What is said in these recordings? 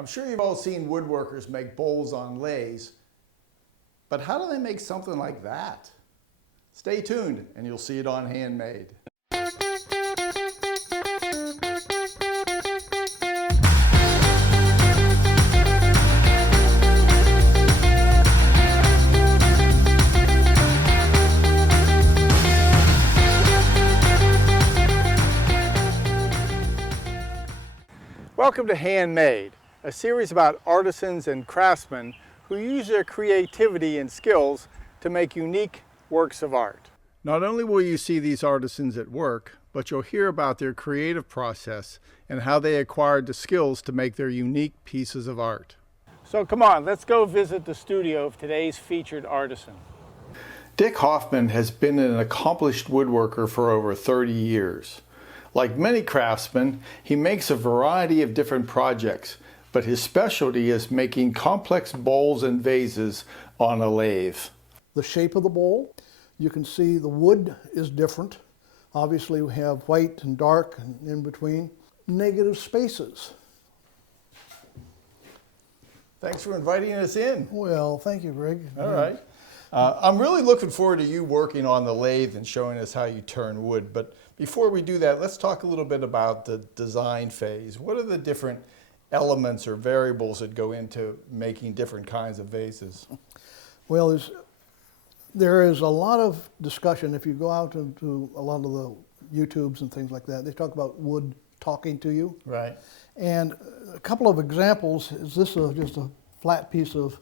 I'm sure you've all seen woodworkers make bowls on lathes, but how do they make something like that? Stay tuned and you'll see it on Handmade. Welcome to Handmade, a series about artisans and craftsmen who use their creativity and skills to make unique works of art. Not only will you see these artisans at work, but you'll hear about their creative process and how they acquired the skills to make their unique pieces of art. So come on, let's go visit the studio of today's featured artisan. Dick Hoffman has been an accomplished woodworker for over 30 years. Like many craftsmen, he makes a variety of different projects, but his specialty is making complex bowls and vases on a lathe. The shape of the bowl, you can see the wood is different. Obviously we have white and dark and in between. Negative spaces. Thanks for inviting us in. Well, thank you, Greg. All right. I'm really looking forward to you working on the lathe and showing us how you turn wood. But before we do that, let's talk a little bit about the design phase. What are the different elements or variables that go into making different kinds of vases? Well, there is a lot of discussion. If you go out into a lot of the YouTubes and things like that, they talk about wood talking to you. Right. And a couple of examples is this just a flat piece of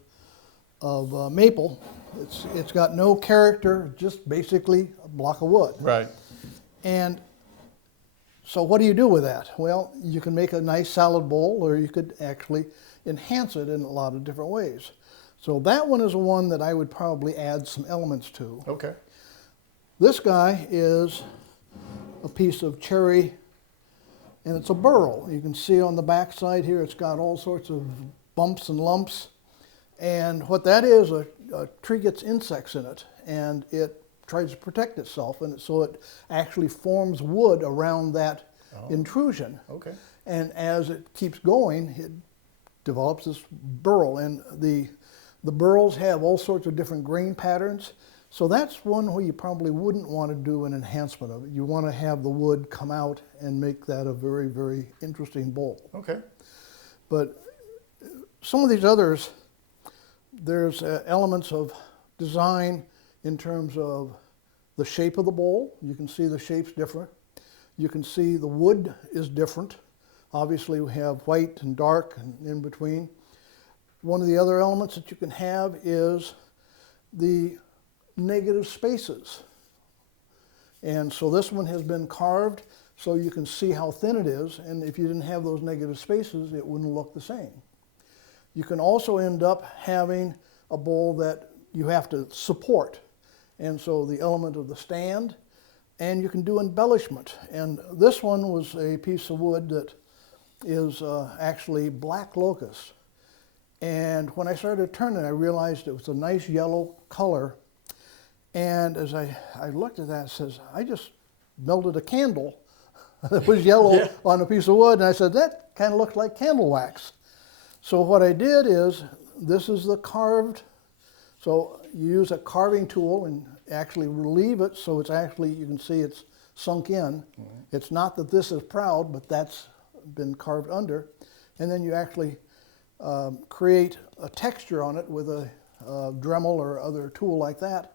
maple. It's got no character, just basically a block of wood. Right. And so what do you do with that? Well, you can make a nice salad bowl, or you could actually enhance it in a lot of different ways. So that one is one that I would probably add some elements to. Okay. This guy is a piece of cherry, and it's a burl. You can see on the back side here, it's got all sorts of bumps and lumps. And what that is, a tree gets insects in it, and it tries to protect itself, and so it actually forms wood around that intrusion. Okay. And as it keeps going, it develops this burl, and the burls have all sorts of different grain patterns. So that's one where you probably wouldn't want to do an enhancement of it. You want to have the wood come out and make that a very, very interesting bowl. Okay. But some of these others, there's elements of design in terms of the shape of the bowl. You can see the shape's different. You can see the wood is different. Obviously we have white and dark and in between. One of the other elements that you can have is the negative spaces. And so this one has been carved so you can see how thin it is, and if you didn't have those negative spaces, it wouldn't look the same. You can also end up having a bowl that you have to support. And so the element of the stand, and you can do embellishment. And this one was a piece of wood that is actually black locust. And when I started turning, I realized it was a nice yellow color. And as I looked at that, it says, I just melted a candle that was yellow on a piece of wood. And I said, that kind of looks like candle wax. So what I did is, this is the carved, so you use a carving tool and actually relieve it so it's actually, you can see it's sunk in. It's not that this is proud, but that's been carved under. And then you actually create a texture on it with a Dremel or other tool like that,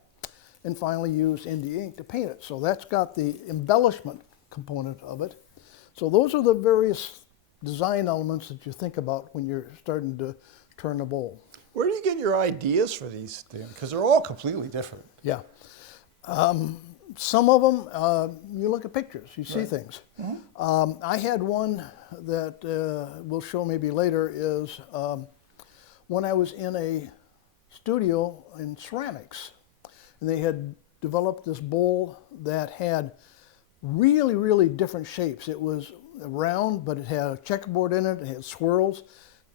and finally use India ink to paint it. So that's got the embellishment component of it. So those are the various design elements that you think about when you're starting to turn a bowl. Where do you get your ideas for these things? Because they're all completely different. Yeah. Some of them, you look at pictures, you see things. I had one that we'll show maybe later is when I was in a studio in ceramics, and they had developed this bowl that had really, really different shapes. It was round, but it had a checkerboard in it, it had swirls,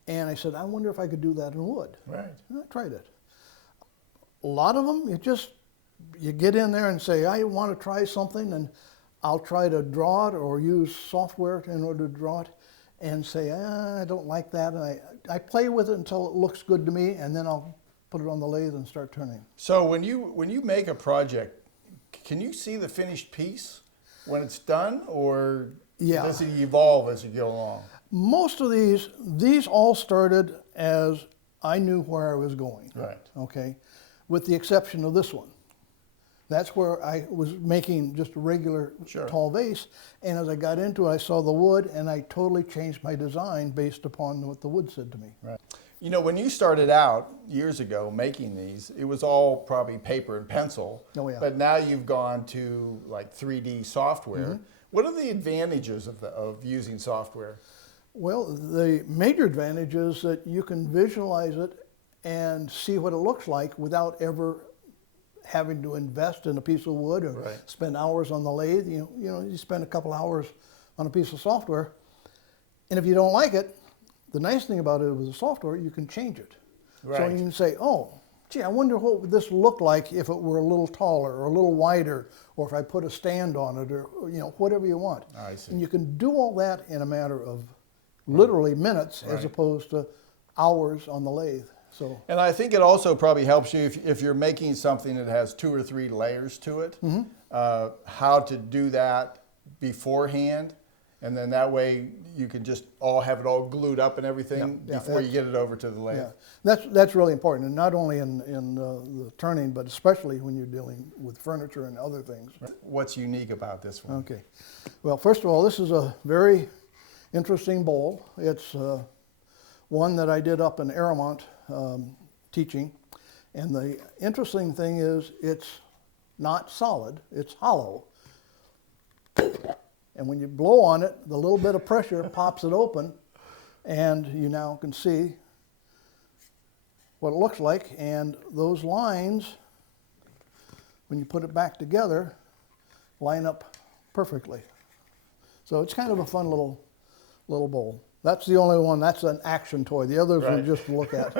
and I said, I wonder if I could do that in wood. Right. And I tried it. A lot of them, you get in there and say, I want to try something, and I'll try to draw it or use software in order to draw it. and say, I don't like that. And I play with it until it looks good to me, and then I'll put it on the lathe and start turning. So when you make a project, can you see the finished piece when it's done, or does it evolve as you go along? Most of these all started as I knew where I was going. Right. Okay, with the exception of this one. That's where I was making just a regular tall vase, and as I got into it, I saw the wood, and I totally changed my design based upon what the wood said to me. Right. You know, when you started out years ago making these, it was all probably paper and pencil. Oh, yeah. But now you've gone to like 3D software. What are the advantages of using software? Well, the major advantage is that you can visualize it and see what it looks like without ever having to invest in a piece of wood or spend hours on the lathe. You know, you spend a couple hours on a piece of software, and if you don't like it, the nice thing about it with the software, you can change it. Right. So you can say, oh, gee, I wonder what would this look like if it were a little taller or a little wider, or if I put a stand on it, or whatever you want. I see. And you can do all that in a matter of literally minutes as opposed to hours on the lathe. So. And I think it also probably helps you if you're making something that has 2 or 3 layers to it, how to do that beforehand. And then that way you can just have it all glued up and everything before you get it over to the lathe. Yeah, that's really important, and not only in the turning, but especially when you're dealing with furniture and other things. What's unique about this one? Okay. Well, first of all, this is a very interesting bowl. It's one that I did up in Aramont teaching, and the interesting thing is it's not solid, it's hollow. And when you blow on it, the little bit of pressure pops it open, and you now can see what it looks like. And those lines, when you put it back together, line up perfectly. So it's kind of a fun little bowl. That's the only one. That's an action toy. The others are just to look at.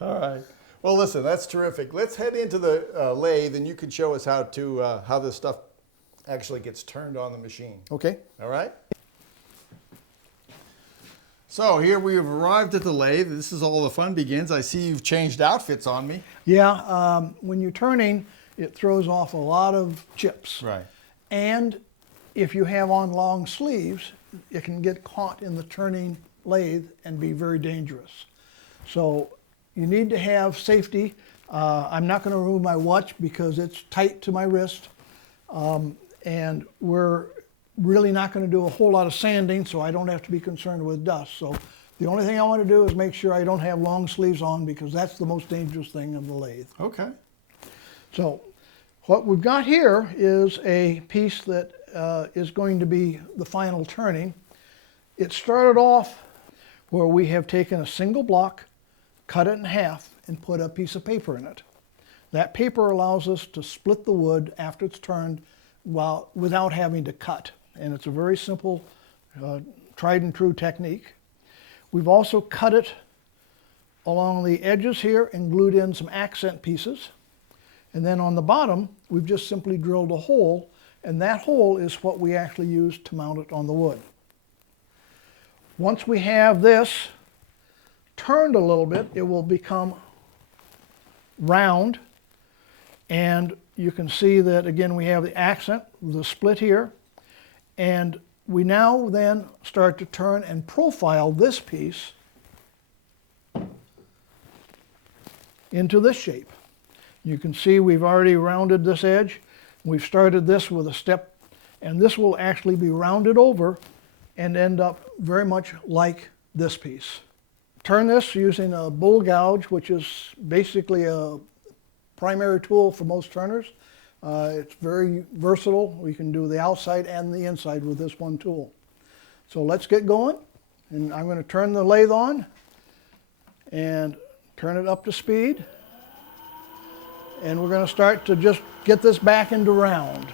All right. Well, listen, that's terrific. Let's head into the lathe, and you can show us how this stuff actually gets turned on the machine. Okay. All right. So here we have arrived at the lathe. This is all the fun begins. I see you've changed outfits on me. Yeah. When you're turning, it throws off a lot of chips. Right. And if you have on long sleeves, it can get caught in the turning lathe and be very dangerous. So you need to have safety. I'm not going to remove my watch because it's tight to my wrist. And we're really not going to do a whole lot of sanding, so I don't have to be concerned with dust. So the only thing I want to do is make sure I don't have long sleeves on, because that's the most dangerous thing of the lathe. Okay. So what we've got here is a piece that is going to be the final turning. It started off where we have taken a single block, cut it in half, and put a piece of paper in it. That paper allows us to split the wood after it's turned without having to cut. And it's a very simple, tried and true technique. We've also cut it along the edges here and glued in some accent pieces. And then on the bottom, we've just simply drilled a hole, and that hole is what we actually use to mount it on the wood. Once we have this turned a little bit, it will become round, and you can see that again we have the accent, the split here, and we now then start to turn and profile this piece into this shape. You can see we've already rounded this edge. We've started this with a step, and this will actually be rounded over and end up very much like this piece. Turn this using a bull gouge, which is basically a primary tool for most turners. It's very versatile. We can do the outside and the inside with this one tool. So let's get going, and I'm going to turn the lathe on and turn it up to speed. And we're going to start to just get this back into round.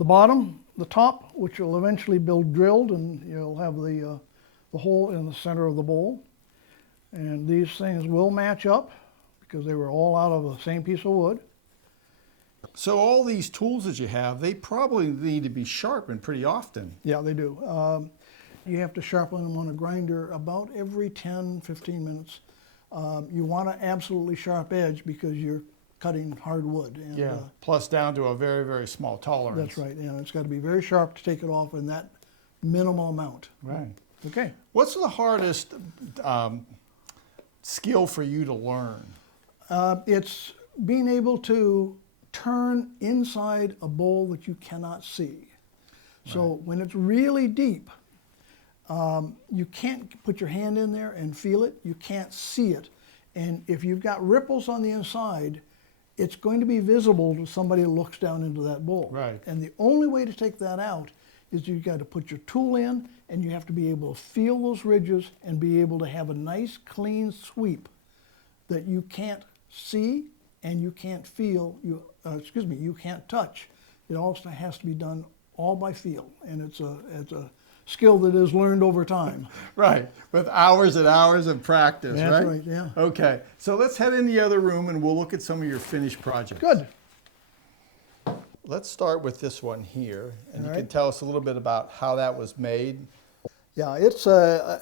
The bottom, the top, which will eventually be drilled, and you'll have the hole in the center of the bowl. And these things will match up because they were all out of the same piece of wood. So all these tools that you have, they probably need to be sharpened pretty often. Yeah, they do. You have to sharpen them on a grinder about every 10, 15 minutes. You want an absolutely sharp edge because you're cutting hard wood. And, Yeah, plus down to a very, very small tolerance. that's right. And it's got to be very sharp to take it off in that minimal amount. Right. Okay. What's the hardest skill for you to learn? It's being able to turn inside a bowl that you cannot see. So when it's really deep, you can't put your hand in there and feel it. You can't see it. And if you've got ripples on the inside, it's going to be visible to somebody who looks down into that bowl. Right. And the only way to take that out is you've got to put your tool in, and you have to be able to feel those ridges and be able to have a nice clean sweep that you can't see and you can't feel, you can't touch. It also has to be done all by feel, and it's a skill that is learned over time. Right, with hours and hours of practice, That's right? right, yeah. Okay, so let's head in the other room and we'll look at some of your finished projects. Good. Let's start with this one here, and All you can right. tell us a little bit about how that was made. Yeah, it's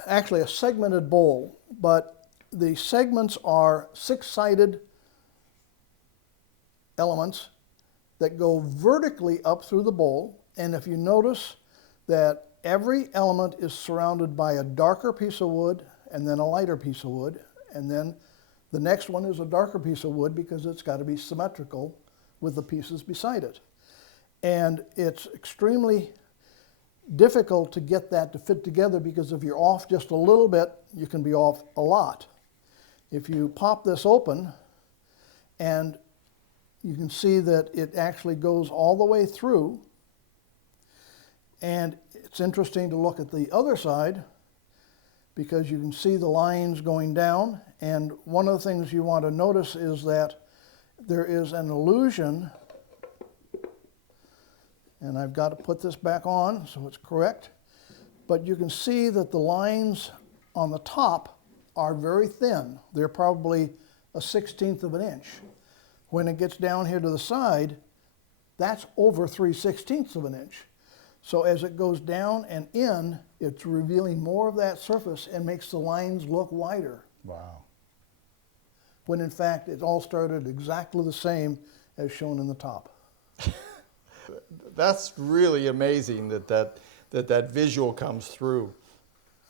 actually a segmented bowl, but the segments are six-sided elements that go vertically up through the bowl. And if you notice that every element is surrounded by a darker piece of wood and then a lighter piece of wood, and then the next one is a darker piece of wood because it's got to be symmetrical with the pieces beside it. And it's extremely difficult to get that to fit together because if you're off just a little bit, you can be off a lot. If you pop this open, and you can see that it actually goes all the way through, and it's interesting to look at the other side because you can see the lines going down, and one of the things you want to notice is that there is an illusion, and I've got to put this back on so it's correct, but you can see that the lines on the top are very thin. They're probably a 1/16 of an inch. When it gets down here to the side, that's over 3/16 of an inch. So as it goes down and in, it's revealing more of that surface and makes the lines look wider. Wow. When in fact, it all started exactly the same as shown in the top. That's really amazing that visual comes through.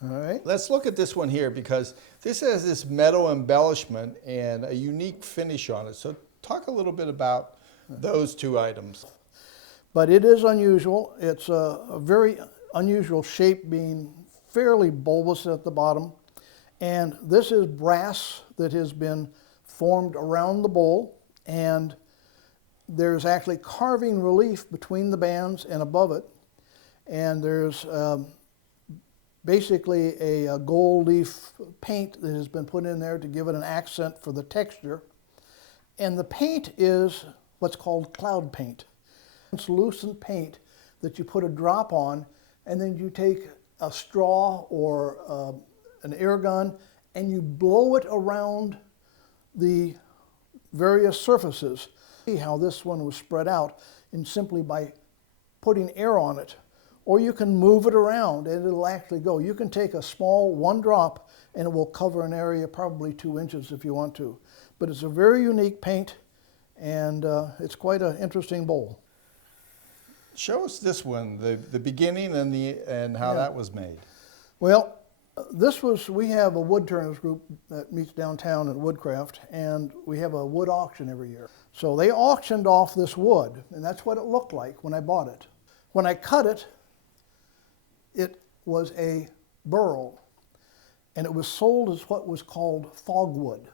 All right. Let's look at this one here because this has this metal embellishment and a unique finish on it. So talk a little bit about those two items. But it is unusual. It's a very unusual shape, being fairly bulbous at the bottom. And this is brass that has been formed around the bowl, and there's actually carving relief between the bands and above it. And there's basically a gold leaf paint that has been put in there to give it an accent for the texture. And the paint is what's called cloud paint. Translucent paint that you put a drop on, and then you take a straw or an air gun and you blow it around the various surfaces. See how this one was spread out, and simply by putting air on it. Or you can move it around and it'll actually go. You can take a small one drop and it will cover an area probably 2 inches if you want to. But it's a very unique paint, and it's quite an interesting bowl. Show us this one, the beginning and how that was made. Well, we have a wood turners group that meets downtown at Woodcraft, and we have a wood auction every year. So they auctioned off this wood, and that's what it looked like when I bought it. When I cut it, it was a burl, and it was sold as what was called fogwood.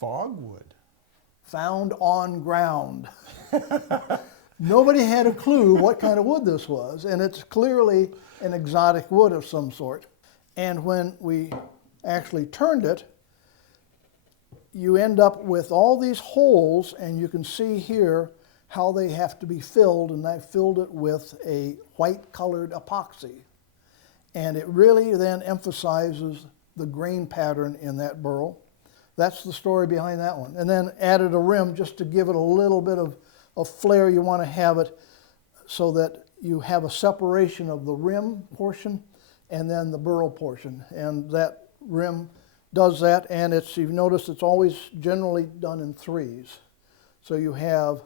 Fogwood? Found on ground. Nobody had a clue what kind of wood this was, and it's clearly an exotic wood of some sort. And when we actually turned it, you end up with all these holes, and you can see here how they have to be filled, and I filled it with a white colored epoxy. And it really then emphasizes the grain pattern in that burl. That's the story behind that one. And then added a rim just to give it a little bit of flair. You want to have it so that you have a separation of the rim portion and then the burl portion. And that rim does that, and it's, you've noticed it's always generally done in threes. So you have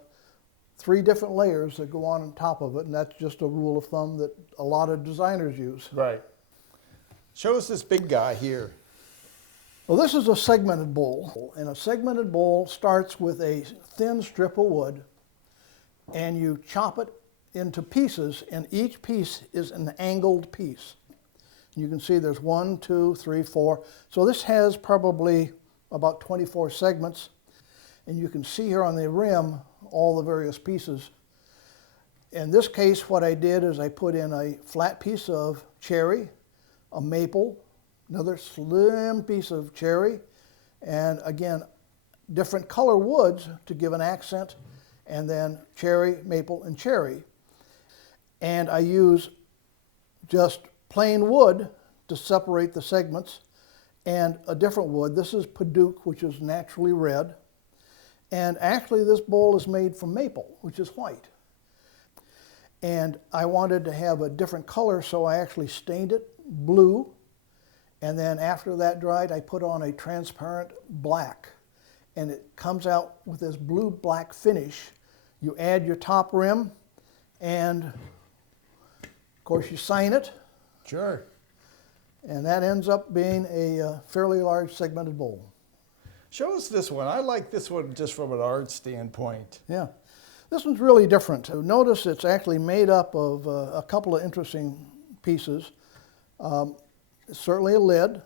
3 different layers that go on top of it, and that's just a rule of thumb that a lot of designers use. Right. Show us this big guy here. Well, this is a segmented bowl, and a segmented bowl starts with a thin strip of wood, and you chop it into pieces, and each piece is an angled piece. You can see there's 1, 2, 3, 4. So this has probably about 24 segments, and you can see here on the rim all the various pieces. In this case, what I did is I put in a flat piece of cherry, a maple, another slim piece of cherry, and again, different color woods to give an accent, and then cherry, maple, and cherry. And I use just plain wood to separate the segments, and a different wood. This is Paduke, which is naturally red. And actually this bowl is made from maple, which is white. And I wanted to have a different color, so I actually stained it blue. And then after that dried, I put on a transparent black. And it comes out with this blue-black finish. You add your top rim, and of course you sign it. Sure. And that ends up being a fairly large segmented bowl. Show us this one. I like this one just from an art standpoint. Yeah. This one's really different. Notice it's actually made up of a couple of interesting pieces. Certainly a lid.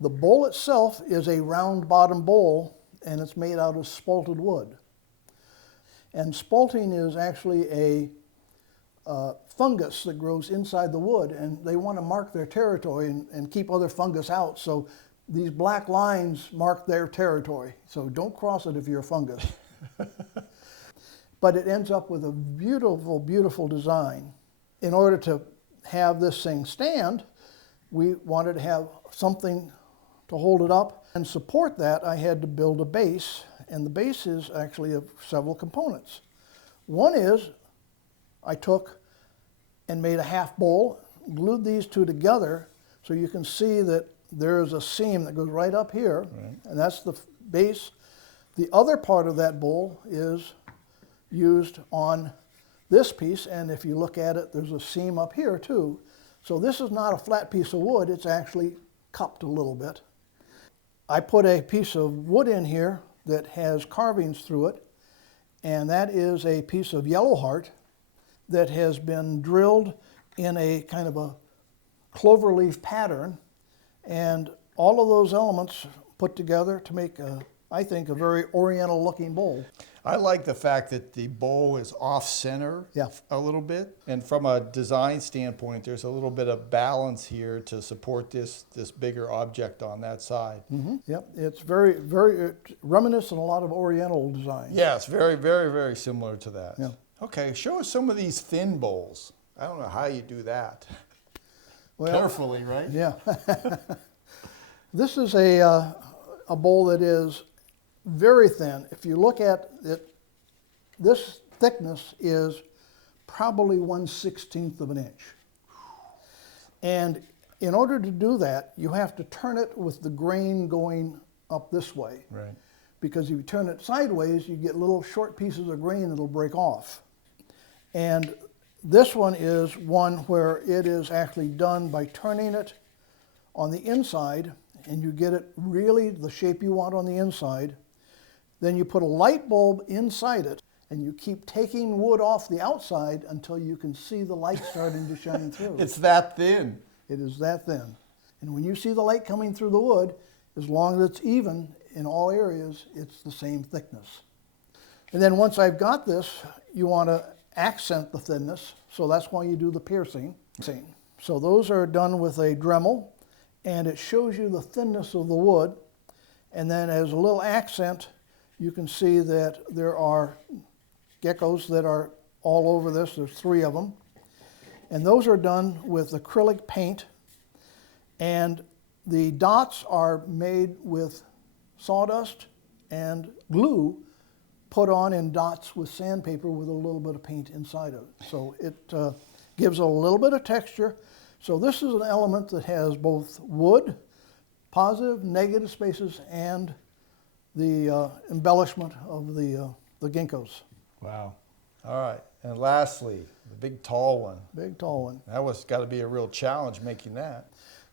The bowl itself is a round bottom bowl, and it's made out of spalted wood. And spalting is actually a fungus that grows inside the wood, and they want to mark their territory and keep other fungus out. So these black lines mark their territory. So don't cross it if you're a fungus. But it ends up with a beautiful, beautiful design. In order to have this thing stand, we wanted to have something to hold it up and support that. I had to build a base, and the base is actually of several components. One is I took and made a half bowl, glued these two together, so you can see that there is a seam that goes right up here, right, and that's the base. The other part of that bowl is used on this piece, and if you look at it, there's a seam up here too. So this is not a flat piece of wood, it's actually cupped a little bit. I put a piece of wood in here that has carvings through it, and that is a piece of yellow heart that has been drilled in a kind of a cloverleaf pattern, and all of those elements put together to make, I think, a very oriental looking bowl. I like the fact that the bowl is off-center, yeah, a little bit. And from a design standpoint, there's a little bit of balance here to support this bigger object on that side. Mm-hmm. Yep, it's very, very reminiscent a lot of oriental design. Yes, very, very, very similar to that. Yeah. Okay, show us some of these thin bowls. I don't know how you do that. Well, carefully, right? Yeah. This is a bowl that is very thin. If you look at it, this thickness is probably 1/16 of an inch. And in order to do that, you have to turn it with the grain going up this way. Right. Because if you turn it sideways, you get little short pieces of grain that'll break off. And this one is one where it is actually done by turning it on the inside, and you get it really the shape you want on the inside. Then you put a light bulb inside it, and you keep taking wood off the outside until you can see the light starting to shine through. It's that thin. It is that thin. And when you see the light coming through the wood, as long as it's even in all areas, it's the same thickness. And then once I've got this, you want to accent the thinness, so that's why you do the piercing. So those are done with a Dremel, and it shows you the thinness of the wood. And then as a little accent, you can see that there are geckos that are all over this. There's 3 of them. And those are done with acrylic paint. And the dots are made with sawdust and glue put on in dots with sandpaper with a little bit of paint inside of it. So it gives a little bit of texture. So this is an element that has both wood, positive, negative spaces, and the embellishment of the ginkgos. Wow. All right. And lastly, the big tall one. Big tall one. That was got to be a real challenge making that.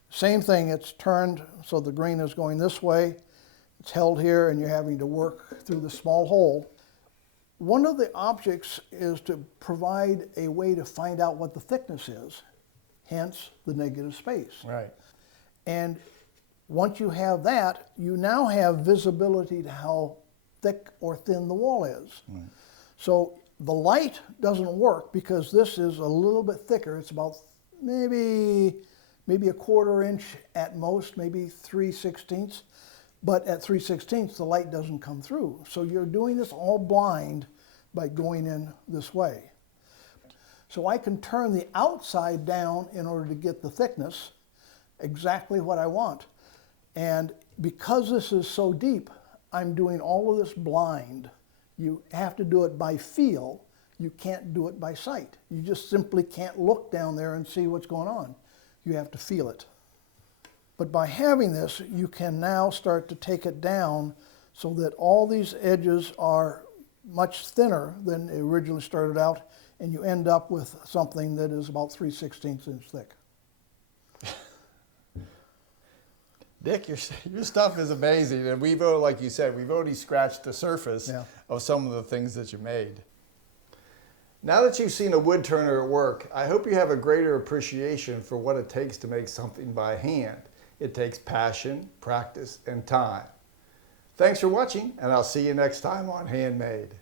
Same thing, it's turned so the grain is going this way. It's held here and you're having to work through the small hole. One of the objects is to provide a way to find out what the thickness is, hence the negative space. Right. And once you have that, you now have visibility to how thick or thin the wall is. Right. So the light doesn't work because this is a little bit thicker. It's about maybe a 1/4 inch at most, maybe 3/16. But at 3/16 the light doesn't come through. So you're doing this all blind by going in this way. So I can turn the outside down in order to get the thickness, exactly what I want. And because this is so deep, I'm doing all of this blind. You have to do it by feel. You can't do it by sight. You just simply can't look down there and see what's going on. You have to feel it. But by having this, you can now start to take it down so that all these edges are much thinner than they originally started out, and you end up with something that is about 3/16 inch thick. Dick, your stuff is amazing, and we've, like you said, we've already scratched the surface of some of the things that you made. Now that you've seen a wood turner at work, I hope you have a greater appreciation for what it takes to make something by hand. It takes passion, practice, and time. Thanks for watching, and I'll see you next time on Handmade.